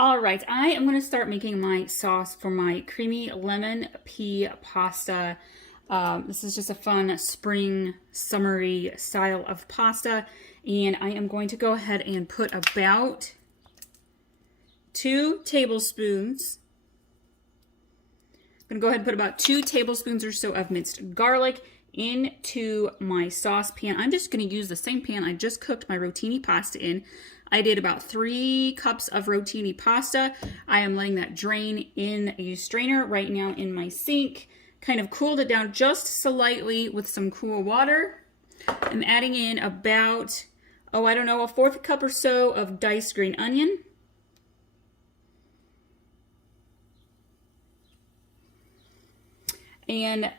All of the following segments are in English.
All right, I am going to start making my sauce for my creamy lemon pea pasta. This is just a fun spring, summery style of pasta. And I am going to go ahead and put about 2 tablespoons. I'm going to go ahead and put about 2 tablespoons or so of minced garlic into my saucepan. I'm just going to use the same pan I just cooked my rotini pasta in. I did about 3 cups of rotini pasta. I am letting that drain in a strainer right now in my sink. Kind of cooled it down just slightly with some cool water. I'm adding in about, a 1/4 cup or so of diced green onion. And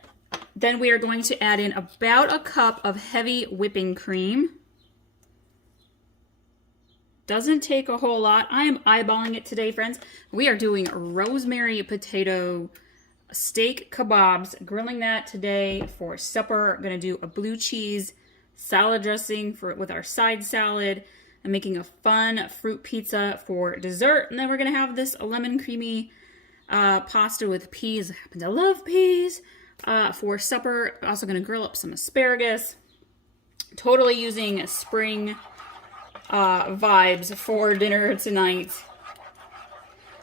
then we are going to add in about a cup of heavy whipping cream. Doesn't take a whole lot. I am eyeballing it today, friends. We are doing rosemary potato steak kebabs, grilling that today for supper. I'm gonna do a blue cheese salad dressing with our side salad. I'm making a fun fruit pizza for dessert, and then we're gonna have this lemon creamy pasta with peas. I happen to love peas for supper. Also gonna grill up some asparagus. Totally using spring vibes for dinner tonight.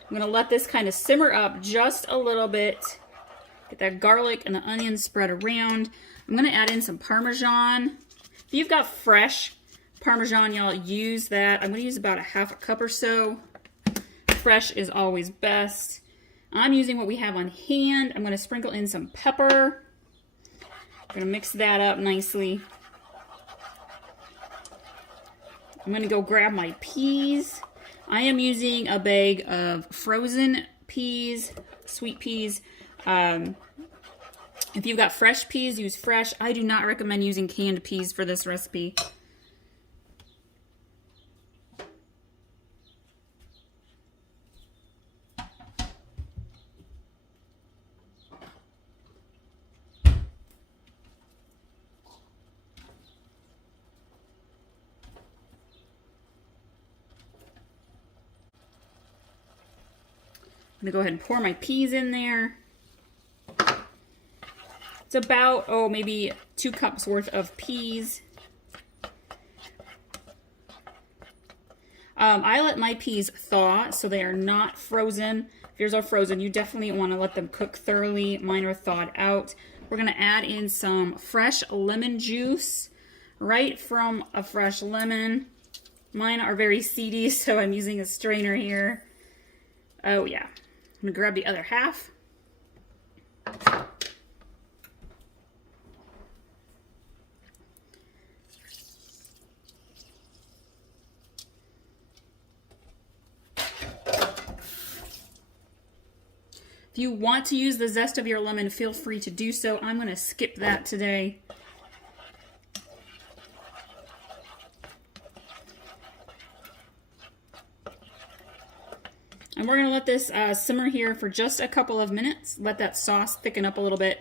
I'm gonna let this kind of simmer up just a little bit. Get that garlic and the onion spread around. I'm gonna add in some Parmesan. If you've got fresh Parmesan, y'all use that. I'm gonna use about a 1/2 cup or so. Fresh is always best. I'm using what we have on hand. I'm gonna sprinkle in some pepper. I'm gonna mix that up nicely. I'm gonna go grab my peas. I am using a bag of frozen peas, sweet peas. If you've got fresh peas, use fresh. I do not recommend using canned peas for this recipe. I'm gonna go ahead and pour my peas in there. It's about, maybe 2 cups worth of peas. I let my peas thaw so they are not frozen. If yours are frozen, you definitely want to let them cook thoroughly. Mine are thawed out. We're gonna add in some fresh lemon juice, right from a fresh lemon. Mine are very seedy, so I'm using a strainer here. Oh yeah. I'm gonna grab the other half. If you want to use the zest of your lemon, feel free to do so. I'm gonna skip that today. And we're gonna let this simmer here for just a couple of minutes. Let that sauce thicken up a little bit.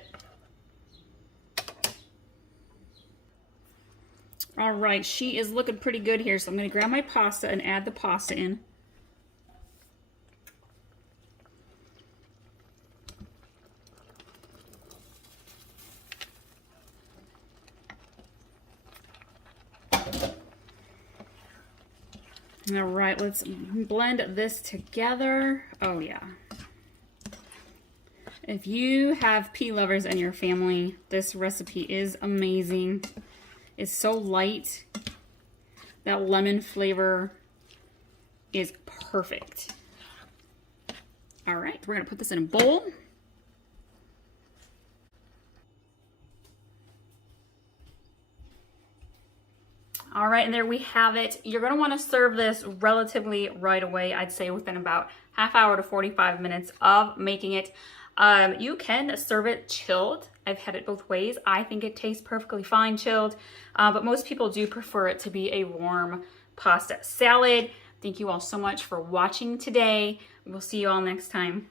All right, she is looking pretty good here, so I'm gonna grab my pasta and add the pasta in. All right, let's blend this together. Oh yeah. If you have pea lovers in your family, this recipe is amazing. It's so light. That lemon flavor is perfect. All right, we're gonna put this in a bowl. All right, and there we have it. You're gonna wanna serve this relatively right away. I'd say within about ½ hour to 45 minutes of making it. You can serve it chilled. I've had it both ways. I think it tastes perfectly fine chilled, but most people do prefer it to be a warm pasta salad. Thank you all so much for watching today. We'll see you all next time.